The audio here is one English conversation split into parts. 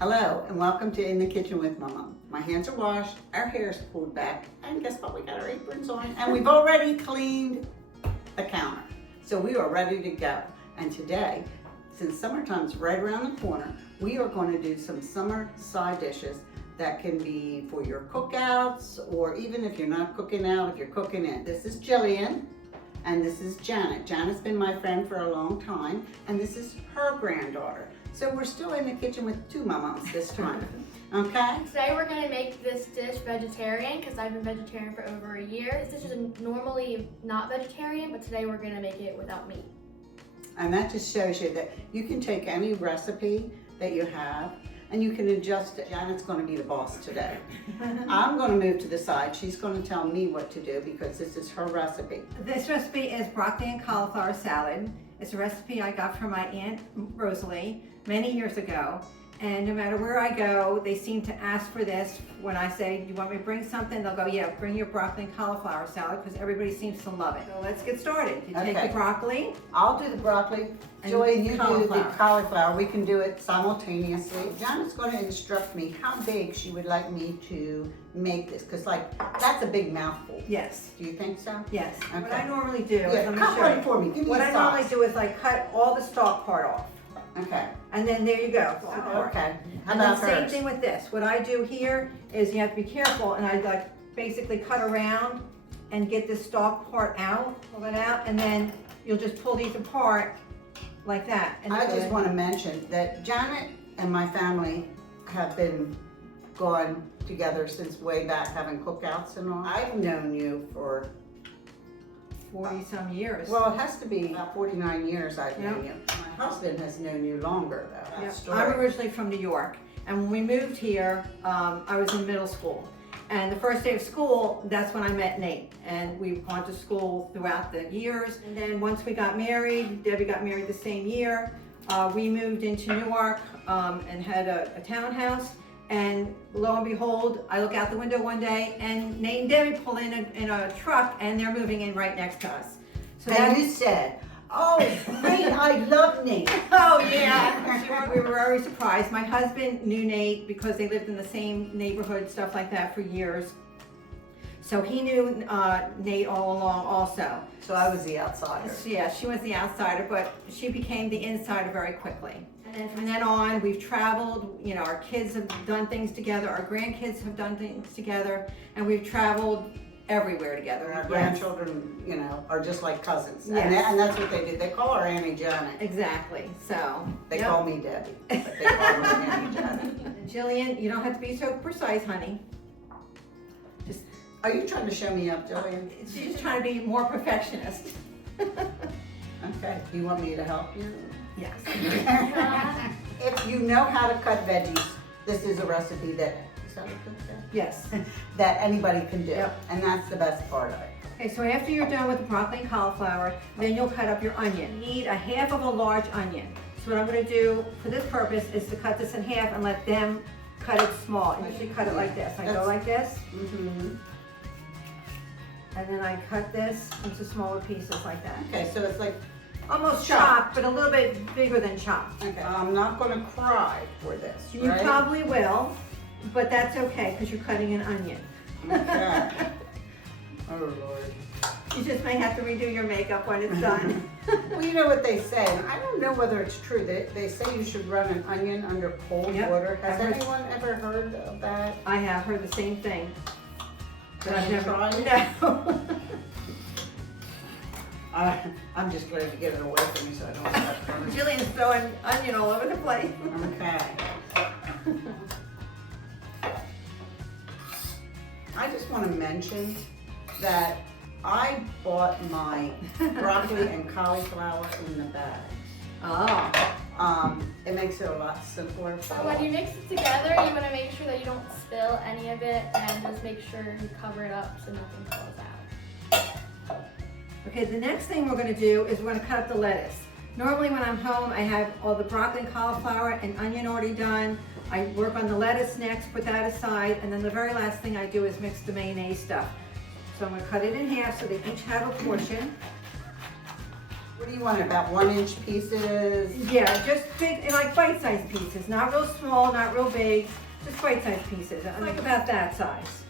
Hello and welcome to In the Kitchen with Mama. My hands are washed, our hair is pulled back, and guess what? We got our aprons on, and we've already cleaned the counter. So we are ready to go. And today, since summertime's right around the corner, we are going to do some summer side dishes that can be for your cookouts, or even if you're not cooking out, if you're cooking in. This is Jillian, and this is Janet. Janet's been my friend for a long time, and this is her granddaughter. So we're still in the kitchen with two mamas this time, okay? Today we're going to make this dish vegetarian because I've been vegetarian for over a year. This dish is normally not vegetarian, but today we're going to make it without meat. And that just shows you that you can take any recipe that you have and you can adjust it. Janet's going to be the boss today. I'm going to move to the side. She's going to tell me what to do because this is her recipe. This recipe is broccoli and cauliflower salad. It's a recipe I got from my Aunt Rosalie many years ago. And no matter where I go, they seem to ask for this. When I say, do you want me to bring something? They'll go, yeah, bring your broccoli and cauliflower salad because everybody seems to love it. So let's get started. You take the broccoli. I'll do the broccoli. Joy, you do the cauliflower. We can do it simultaneously. Janet's going to instruct me how big she would like me to make this, because like that's a big mouthful. Yes. Do you think so? Yes. Okay. What I normally do is, let me cut show one you. for me. Give me What a I sauce. normally do is I cut all the stalk part off. Okay. And then there you go. Okay. How And then about same hers? thing with this. What I do here is you have to be careful, and I like basically cut around and get this stalk part out, pull it out, and then you'll just pull these apart like that. And I just want to mention that Janet and my family have been gone together since way back, having cookouts and all. I've known you for 40 some years. well, it has to be about 49 years I've known Yep. you. My husband has known you longer though. Yep. Story. I'm originally from New York, and when we moved here, I was in middle school. And the first day of school, that's when I met Nate. And we've gone to school throughout the years. And then once we got married, Debbie got married the same year, we moved into Newark and had a townhouse. And lo and behold, I look out the window one day and Nate and Debbie pull in a truck and they're moving in right next to us. So and you said, oh, great, I love Nate. Oh yeah, we were very surprised. My husband knew Nate because they lived in the same neighborhood, stuff like that for years. So he knew Nate all along also. So I was the outsider. Yeah, she was the outsider, but she became the insider very quickly. And from then on, we've traveled, you know, our kids have done things together, our grandkids have done things together, and we've traveled everywhere together. And our Yes. grandchildren, you know, are just like cousins. Yes. And that's what they do. They call her Annie Janet. Exactly, so. They yep. call me Debbie, but they call her Annie Janet. Jillian, you don't have to be so precise, honey. Just, Are you trying to show me up, Jillian? she's trying to be more perfectionist. Okay. Do you want me to help you? Yes. If you know how to cut veggies, this is a recipe that, is that what it said? Yes. That anybody can do. Yep. And that's the best part of it. Okay, so after you're done with the broccoli and cauliflower, then you'll cut up your onion. You need a half of a large onion. So what I'm gonna do for this purpose is to cut this in half and let them cut it small. I usually cut it like this. I go like this, Mm-hmm. and then I cut this into smaller pieces like that. Okay, so it's like, Almost Chopped. chopped, but a little bit bigger than chopped. okay, I'm not gonna cry for this, You right? probably will, but that's okay because you're cutting an onion. Okay. Oh, Lord. You just may have to redo your makeup when it's done. Well, you know what they say, and I don't know whether it's true. They say you should run an onion under cold Yep. water. Has I've heard- anyone ever heard of that? I have heard the same thing. But Have I've you never tried it? No. I'm just ready to get it away from me so I don't have to. Jillian's throwing onion all over the place. Okay. I just want to mention that I bought my broccoli and cauliflower in the bag. Oh. It makes it a lot simpler. So when you mix it together, you want to make sure that you don't spill any of it and just make sure you cover it up so nothing falls out. Okay, the next thing we're gonna do is we're gonna cut up the lettuce. Normally when I'm home, I have all the broccoli and cauliflower and onion already done. I work on the lettuce next, put that aside, and then the very last thing I do is mix the mayonnaise stuff. So I'm gonna cut it in half so they each have a portion. What do you want, about 1-inch pieces? Yeah, just big, like bite-sized pieces, not real small, not real big, just bite-sized pieces, like about that size.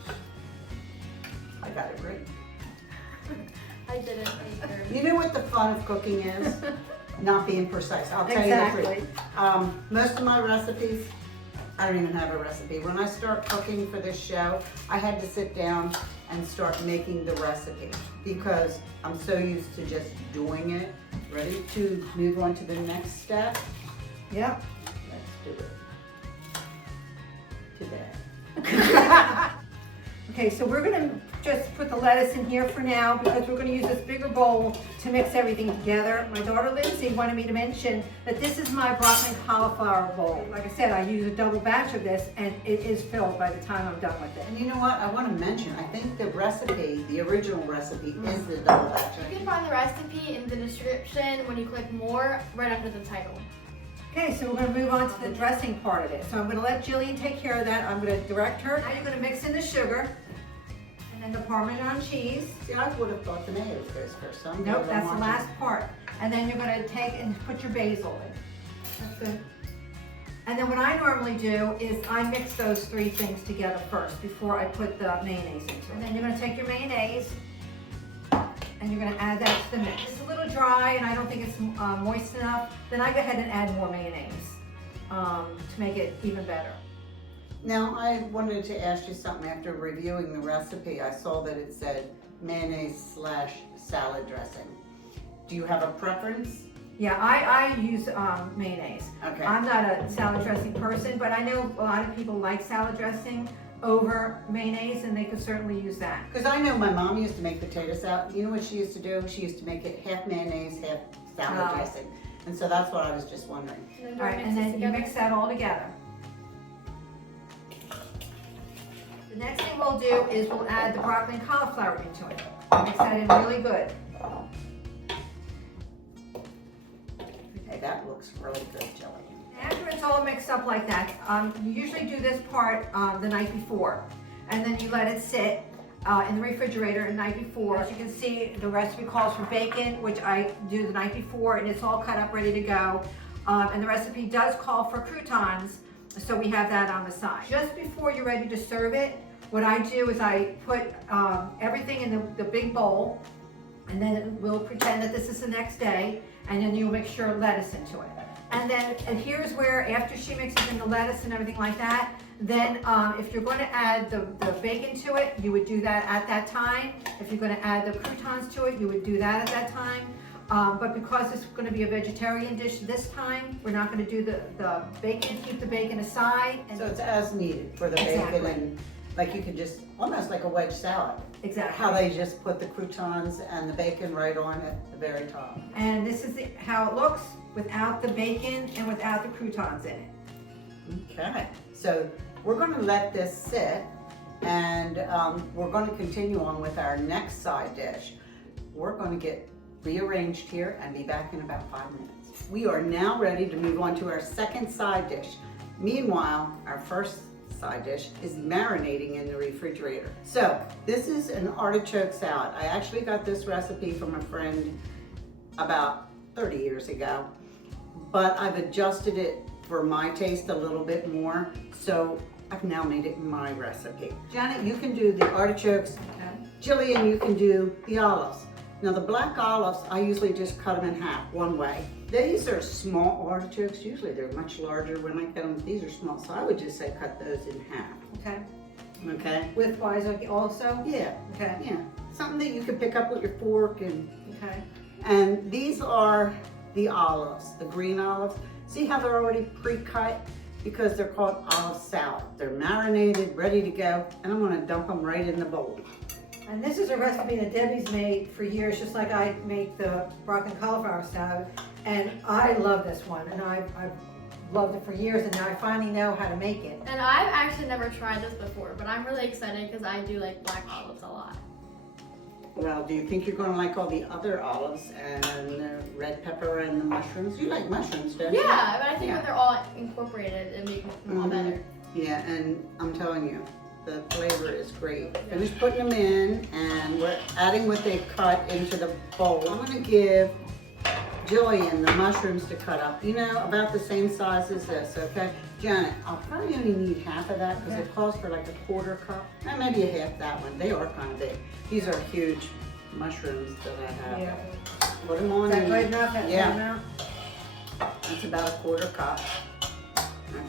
I got it right. I didn't either. You know what the fun of cooking is? Not being precise. I'll tell you the truth. Most of my recipes, I don't even have a recipe. When I start cooking for this show, I had to sit down and start making the recipe because I'm so used to just doing it. Ready to move on to the next step? Yep. Let's do it today. Okay, so we're gonna just put the lettuce in here for now because we're gonna use this bigger bowl to mix everything together. My daughter Lindsay wanted me to mention that this is my broccoli and cauliflower bowl. Like I said, I use a double batch of this and it is filled by the time I'm done with it. And you know what? I want to mention, I think the recipe, the original recipe, is the double batch. You can find the recipe in the description when you click more right under the title. Okay, so we're gonna move on to the dressing part of it. So I'm gonna let Jillian take care of that. I'm gonna direct her. Now you're gonna mix in the sugar and then the Parmesan cheese. See, I would have thought the mayo goes first. So Nope, that's the last part. And then you're gonna take and put your basil in. That's good. And then what I normally do is I mix those three things together first before I put the mayonnaise into it. And then you're gonna take your mayonnaise and you're gonna add that to the mix. It's a little dry and I don't think it's moist enough, then I go ahead and add more mayonnaise to make it even better. Now, I wanted to ask you something. After reviewing the recipe, I saw that it said mayonnaise/salad dressing. Do you have a preference? Yeah, I use mayonnaise. Okay. I'm not a salad dressing person, but I know a lot of people like salad dressing over mayonnaise and they could certainly use that. Because I know my mom used to make potato salad. You know what she used to do? She used to make it half mayonnaise, half salad dressing. And so that's what I was just wondering. All right, and then you mix that all together. The next thing we'll do is we'll add the broccoli and cauliflower into it. Mix that in really good. Okay, that looks really good, Jillian. After it's all mixed up like that, you usually do this part the night before. And then you let it sit in the refrigerator the night before. As you can see, the recipe calls for bacon, which I do the night before, and it's all cut up, ready to go. And the recipe does call for croutons, so we have that on the side. Just before you're ready to serve it, what I do is I put everything in the big bowl, and then we'll pretend that this is the next day, and then you'll mix your lettuce into it. And here's where, after she mixes in the lettuce and everything like that, then if you're going to add the bacon to it, you would do that at that time. If you're going to add the croutons to it, you would do that at that time. But because it's going to be a vegetarian dish this time, we're not going to do the bacon, keep the bacon aside. So it's as needed for the bacon, and like you could just, almost like a wedge salad. Exactly. How they just put the croutons and the bacon right on at the very top. And this is how it looks without the bacon and without the croutons in it. Okay, so we're going to let this sit, and we're going to continue on with our next side dish. We're going to get rearranged here and be back in about 5 minutes. We are now ready to move on to our second side dish. Meanwhile, our first side dish is marinating in the refrigerator. So this is an artichoke salad. I actually got this recipe from a friend about 30 years ago, but I've adjusted it for my taste a little bit more, so I've now made it my recipe. Janet, you can do the artichokes. Jillian, you can do the olives. Now the black olives, I usually just cut them in half, one way. These are small artichokes. Usually they're much larger when I cut them. These are small, so I would just say cut those in half. Okay. Okay? Widthwise also? Yeah. Okay. Yeah. Something that you can pick up with your fork and. Okay. And these are the olives, the green olives. See how they're already pre-cut? Because they're called olive salad. They're marinated, ready to go, and I'm gonna dump them right in the bowl. And this is a recipe that Debbie's made for years, just like I make the broccoli and cauliflower salad. And I love this one, and I've loved it for years, and now I finally know how to make it. And I've actually never tried this before, but I'm really excited because I do like black olives a lot. Well, do you think you're gonna like all the other olives and the red pepper and the mushrooms? You like mushrooms, don't you? Yeah, but I think when they're all incorporated, it makes them all better. Yeah, and I'm telling you, the flavor is great. Finish putting them in, and we're adding what they cut into the bowl. I'm gonna give Jillian the mushrooms to cut up, you know, about the same size as this, okay? Janet, I'll probably only need half of that because it calls for like a quarter cup, and maybe a half that one. They are kind of big. These are huge mushrooms that I have. Yeah. Put them on. Is that in. good enough? That's Yeah. good enough? That's about a quarter cup.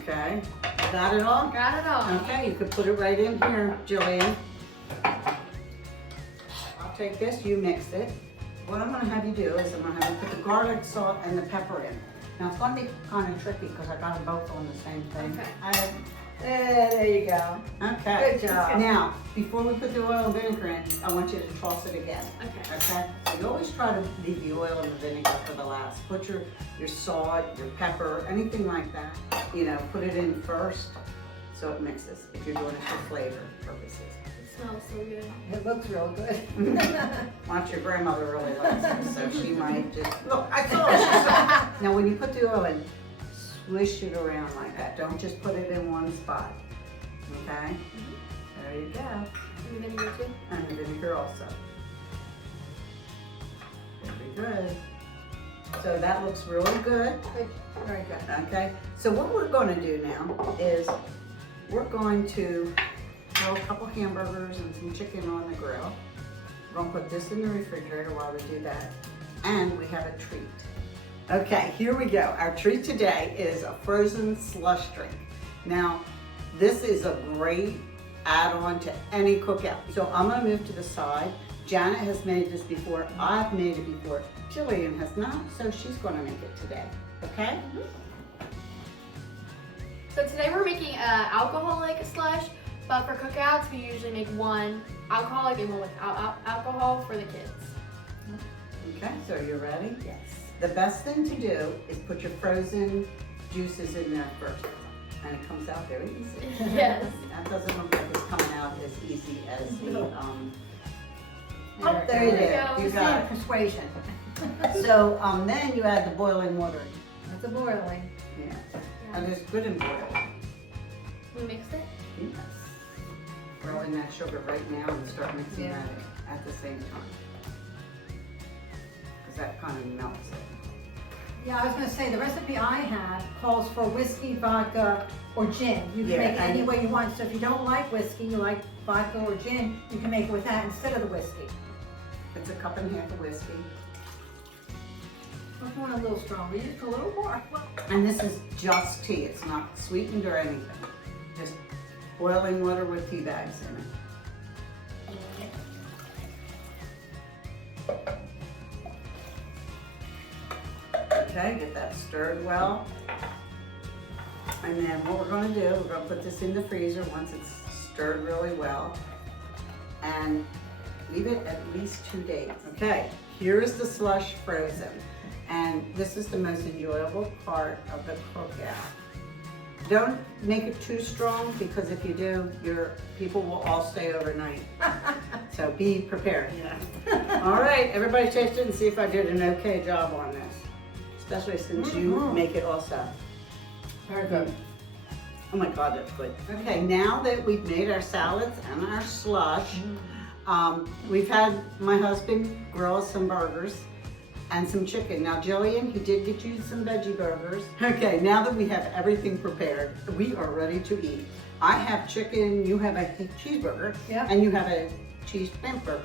Okay, got it all? Got it all. Okay, you could put it right in here, Jillian. I'll take this, you mix it. What I'm gonna have you do is I'm gonna have you put the garlic, salt, and the pepper in. Now it's gonna be kind of tricky because I got them both on the same thing. Okay. There you go. Okay. Good job. Now, before we put the oil and vinegar in, I want you to toss it again. Okay. Okay? So you always try to leave the oil and the vinegar for the last. Put your salt, your pepper, anything like that. You know, put it in first so it mixes if you're doing it for flavor purposes. It smells so good. It looks real good. Watch, your grandmother really likes it, so she might just, look, I saw her, she said. Now when you put the oil in, swish it around like that. Don't just put it in one spot. Okay? There you go. And the vinegar too. And the vinegar also. Very good. So that looks really good. Good. Very good. Okay? So what we're going to do now is we're going to throw a couple hamburgers and some chicken on the grill. We're going to put this in the refrigerator while we do that. And we have a treat. Okay, here we go. Our treat today is a frozen slush drink. Now, this is a great add-on to any cookout. So I'm gonna move to the side. Janet has made this before. I've made it before. Jillian has not, so she's gonna make it today. Okay? So today we're making alcoholic slush, but for cookouts we usually make one alcoholic and one without alcohol for the kids. Okay, so you're ready? Yes. The best thing to do is put your frozen juices in there first. And it comes out very easy. Yes. That doesn't look like it's coming out as easy as the, There there you go. You Just got need persuasion. it. So then you add the boiling water. That's a boiling. Yeah. And it's good in boiling. We mixed it? Yes. Throw in that sugar right now and start mixing Yeah. that at the same time. Because that kind of melts it. Yeah, I was gonna say, the recipe I have calls for whiskey, vodka, or gin. You can Yeah, make it and- any way you want. So if you don't like whiskey, you like vodka or gin, you can make it with that instead of the whiskey. It's a cup and a half of whiskey. If you want a little stronger, you just put a little more. And this is just tea. It's not sweetened or anything. Just boiling water with tea bags in it. Okay, get that stirred well. And then what we're gonna do, we're gonna put this in the freezer once it's stirred really well. And leave it at least 2 days. Okay, here's the slush frozen. And this is the most enjoyable part of the cookout. Don't make it too strong because if you do, your people will all stay overnight. So be prepared. Yeah. All right, everybody taste it and see if I did an okay job on this. Especially since you make it also. Very good. Oh my God, that's good. Okay, now that we've made our salads and our slush, we've had my husband grill us some burgers and some chicken. Now Jillian, he did get you some veggie burgers. Okay, now that we have everything prepared, we are ready to eat. I have chicken, you have a cheeseburger, Yep. and you have a cheese plant burger.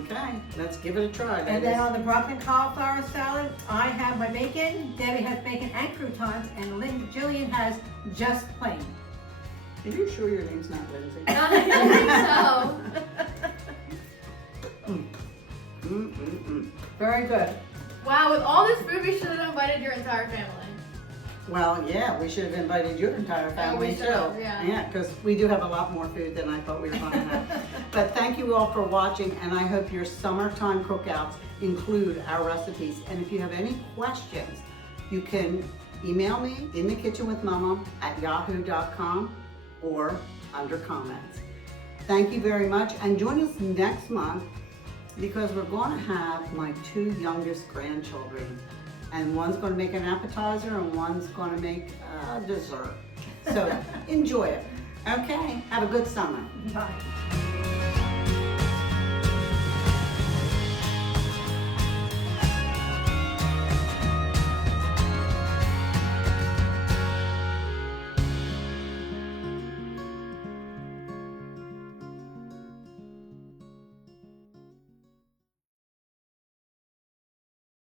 Okay, let's give it a try. And then on the broccoli and cauliflower salad, I have my bacon, Debbie has bacon and croutons, and Jillian has just plain. Are you sure your name's not Lindsay? I think so. Very good. Wow, with all this food, we should have invited your entire family. Well, yeah, we should have invited your entire family we too. should have, yeah. Yeah, because we do have a lot more food than I thought we were going to have. But thank you all for watching, and I hope your summertime cookouts include our recipes. And if you have any questions, you can email me in the kitchen with Mama at yahoo.com or under comments. Thank you very much, and join us next month because we're going to have my 2 youngest grandchildren. And one's going to make an appetizer and one's going to make a dessert. So enjoy it. Okay, have a good summer. Bye.